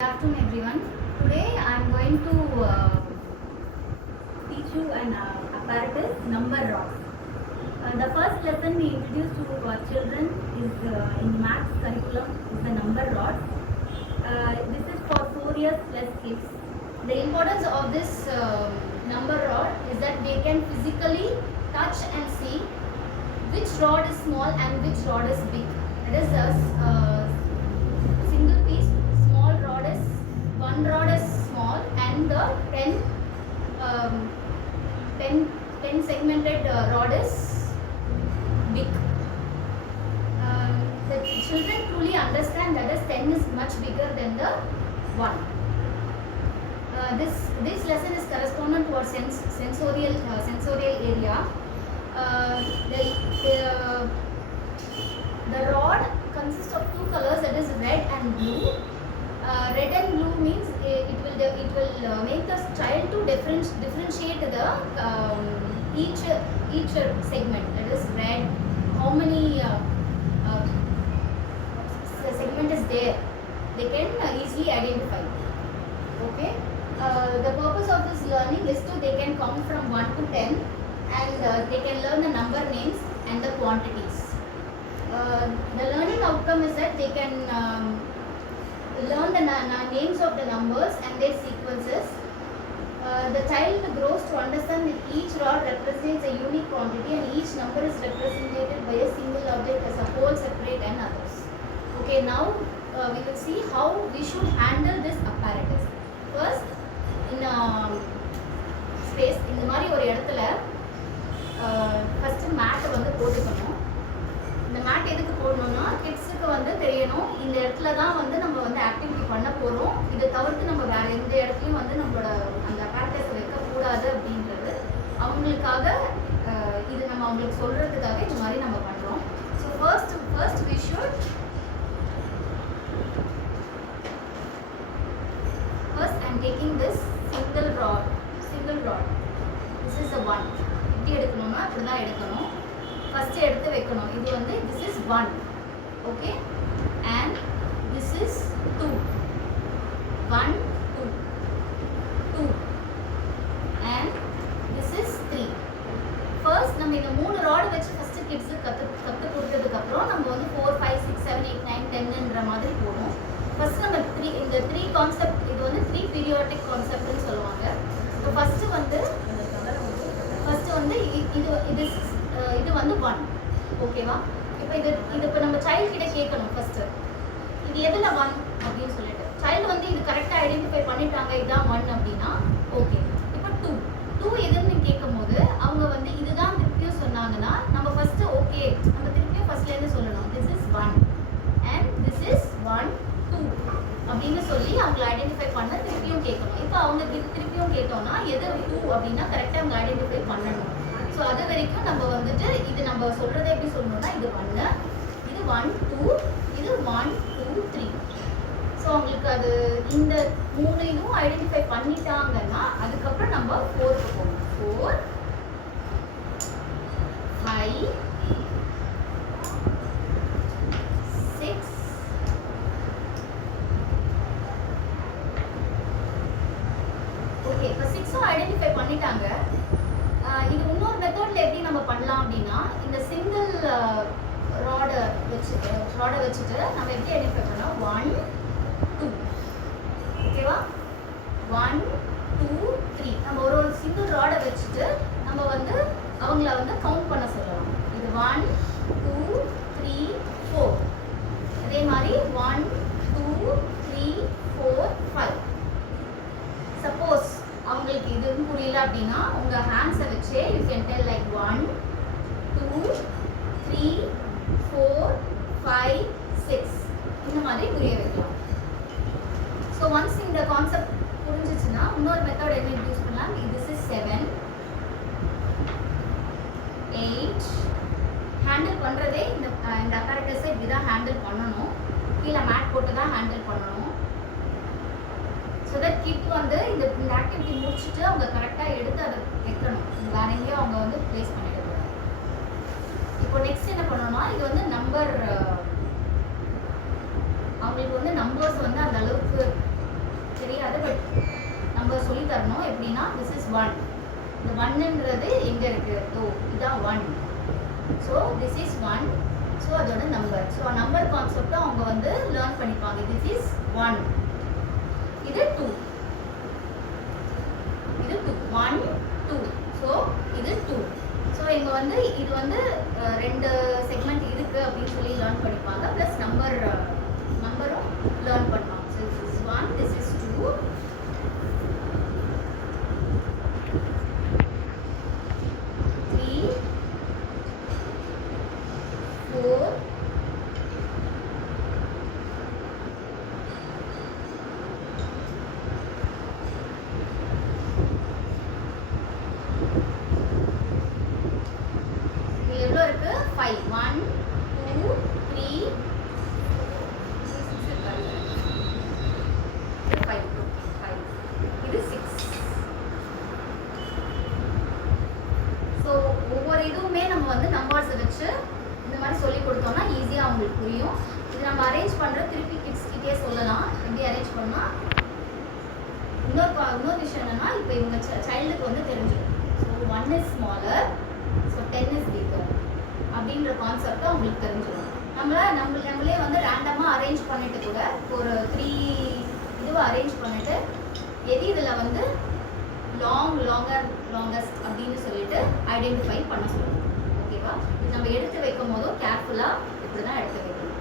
Good afternoon, everyone. Today I am going to teach you an apparatus number rods. The first lesson we introduce to our children is in maths curriculum is the number rods. This is for 4 years plus kids. The importance of this number rod is that they can physically touch and see which rod is small and which rod is big. That is a single piece. Small rod is one rod is small and the 10 segmented rod is big. The children truly understand that is 10 is much bigger than the 1. This lesson is correspondent to our sensorial area. The rod consists of two colors, that is red and blue. Red and blue means it will make the child to differentiate the each segment. That is red. How many segment is there? They can easily identify. Okay. The purpose of this learning is they can count from 1 to 10 and they can learn the number names and the quantities. The learning outcome is that they can learn the names of the numbers and their sequences. The child grows to understand that each rod represents a unique quantity and each number is represented by a single object as a whole, separate and others. Okay, now we will see how we should handle this apparatus. First, in space, இந்த மாதிரி ஒரு இடத்துல first மேட்டை வந்து போட்டுக்கணும். இந்த mat எதுக்கு போடணும்னா கிட்ஸுக்கு வந்து தெரியணும் இந்த இடத்துல தான் வந்து நம்ம வந்து ஆக்டிவிட்டி பண்ண போகிறோம், இதை தவிர்த்து நம்ம வேறு எந்த இடத்துலையும் வந்து நம்மளோட அந்த apparatus வைக்கக்கூடாது அப்படின்றது அவங்களுக்காக, இது நம்ம அவங்களுக்கு சொல்கிறதுக்காக இந்த மாதிரி நம்ம பண்ணுறோம். So first we should first I'm taking this single rod. This is the one. எப்படி எடுக்கணும்னா இப்படி தான் எடுக்கணும். ஃபஸ்ட்டு எடுத்து வைக்கணும். இது வந்து this is 1. Okay, and this is 2. 1 2 2 and this is 3. First நம்ம இந்த 3 ராட் வச்சு ஃபஸ்ட்டு கிட்ஸுக்கு கற்று கொடுத்ததுக்கப்புறம் நம்ம வந்து 4 5 6 7 8 9 10ன்ற மாதிரி போகணும். ஃபஸ்ட் நம்ம இந்த 3 கான்செப்ட், இது வந்து 3 பீரியாடிக் கான்செப்ட்னு சொல்லுவாங்க. ஸோ ஃபஸ்ட்டு வந்து இது வந்து 1. ஓகேவா? இப்போ நம்ம சைல்டு கிட்ட கேட்கணும் ஃபர்ஸ்ட் இது எதில் 1 அப்படின்னு சொல்லிட்டு. சைல்டு வந்து இது கரெக்டாக ஐடென்டிஃபை பண்ணிட்டாங்க இதுதான் 1 அப்படின்னா ஓகே. இப்போ 2 எதுன்னு கேட்கும் போது அவங்க வந்து இதுதான் திருப்பியும் சொன்னாங்கன்னா நம்ம ஃபர்ஸ்ட் ஓகே நம்ம திருப்பியும் ஃபர்ஸ்ட்லேருந்து சொல்லணும் this is 1 and this is 1 2 அப்படின்னு சொல்லி அவங்களை ஐடென்டிஃபை பண்ண திருப்பியும் கேட்கணும். இப்போ அவங்க திருப்பியும் கேட்டோம்னா எது 2 அப்படின்னா கரெக்டாக அவங்க ஐடென்டிஃபை பண்ணணும். ஸோ அது வரைக்கும் நம்ம வந்துட்டு இது நம்ம சொல்கிறத எப்படி சொல்லணும்னா இது 1, இது 1 2, இது 1 2 3. ஸோ அவங்களுக்கு அது இந்த 3 ஐடென்டிஃபை பண்ணிட்டாங்கன்னா அதுக்கப்புறம் நம்ம 4க்கு போகணும். 4 5 6 ஓகே. இப்போ 6 ஐடென்டிஃபை பண்ணிட்டாங்க. இது இன்னொரு மெத்தட்ல எப்படி நம்ம பண்ணலாம் அப்படின்னா இந்த சிங்கிள் ராடை வச்சுட்டு நம்ம எப்படி ஐடென்டிஃபை பண்ணலாம் 1 2. ஓகேவா? 1 2 3 நம்ம ஒரு சிங்கிள் ராடை வச்சுட்டு நம்ம வந்து அவங்கள வந்து கவுண்ட் பண்ண சொல்லலாம். இது 1 2 3 4. அதே மாதிரி 1 2 3 4 5. சப்போஸ் அவங்களுக்கு இது புரியல அப்படின்னா உங்கள் ஹேண்ட்ஸை வச்சே யூ கேன் டெல் லைக் 1 2 3 4 5 6 இந்த மாதிரி புரிய வைக்கலாம். ஸோ ஒன்ஸ் இந்த கான்செப்ட் புரிஞ்சிச்சுன்னா இன்னொரு மெத்தட் என்ன யூஸ் பண்ணலாம். This is 7 8. ஹேண்டில் பண்ணுறதே இந்த apparatus-ஐ இப்படி தான் ஹேண்டில் பண்ணணும். கீழே மேட் போட்டு தான் ஹேண்டில் பண்ணணும். ஸோ தட் கிட் வந்து இந்த ஆக்டிவிட்டி முடிச்சுட்டு அவங்க கரெக்டாக எடுத்து அதை வைக்கணும். வேற எங்கேயும் அவங்க வந்து ப்ளேஸ் பண்ணிடக்கூடாது. இப்போ நெக்ஸ்ட் என்ன பண்ணணும்னா இது வந்து நம்பர் அவங்களுக்கு வந்து நம்பர்ஸ் வந்து அந்த அளவுக்கு தரணும். எப்படின்னா this is 1. இந்த 1ன்றது எங்க இருக்கு? இதான் 1. So this is 1. ஸோ அதோட நம்பர். ஸோ நம்பர் கான்செப்டை அவங்க வந்து லேர்ன் பண்ணிப்பாங்க. this is 1. இது 2. இது 2. 1 2. ஸோ இது 2. ஸோ இங்கே வந்து இது வந்து 2 செக்மெண்ட் இருக்கு அப்படின்னு சொல்லி லேர்ன் பண்ணிப்பாங்க. ப்ளஸ் நம்பரும் லேர்ன் பண்ணுவாங்க. So this is 1, this is 2. 3 4 எவ்வளோ இருக்கு? 5. 1 2 3 5. இது 6. ஸோ ஒவ்வொரு இதுவுமே நம்ம வந்து நம்பர்ஸை வச்சு இந்த மாதிரி சொல்லி கொடுத்தோம்னா ஈஸியாக அவங்களுக்கு புரியும். இது நம்ம அரேஞ்ச் பண்ணுற திருப்பி கிட்ஸ் கிட்டே சொல்லலாம். எப்படி அரேஞ்ச் பண்ணால் இன்னொரு விஷயம் என்னன்னா, இப்போ இவங்க சைல்டுக்கு வந்து தெரிஞ்சிடும். So 1 is smaller, so 10 is bigger அப்படின்ற கான்செப்டை அவங்களுக்கு தெரிஞ்சிடும். நம்மளே வந்து ரேண்டமாக அரேஞ்ச் பண்ணிட்டு கூட ஒரு 3 இதுவை அரேஞ்ச் பண்ணிட்டு எது இதில் வந்து லாங்கஸ்ட் அப்படின்னு சொல்லிட்டு ஐடென்டிஃபை பண்ண சொல்லுவோம். ஓகேவா? இது நம்ம எடுத்து வைக்கும் போதும் கேர்ஃபுல்லாக இப்படி தான் எடுத்து வைக்கணும்.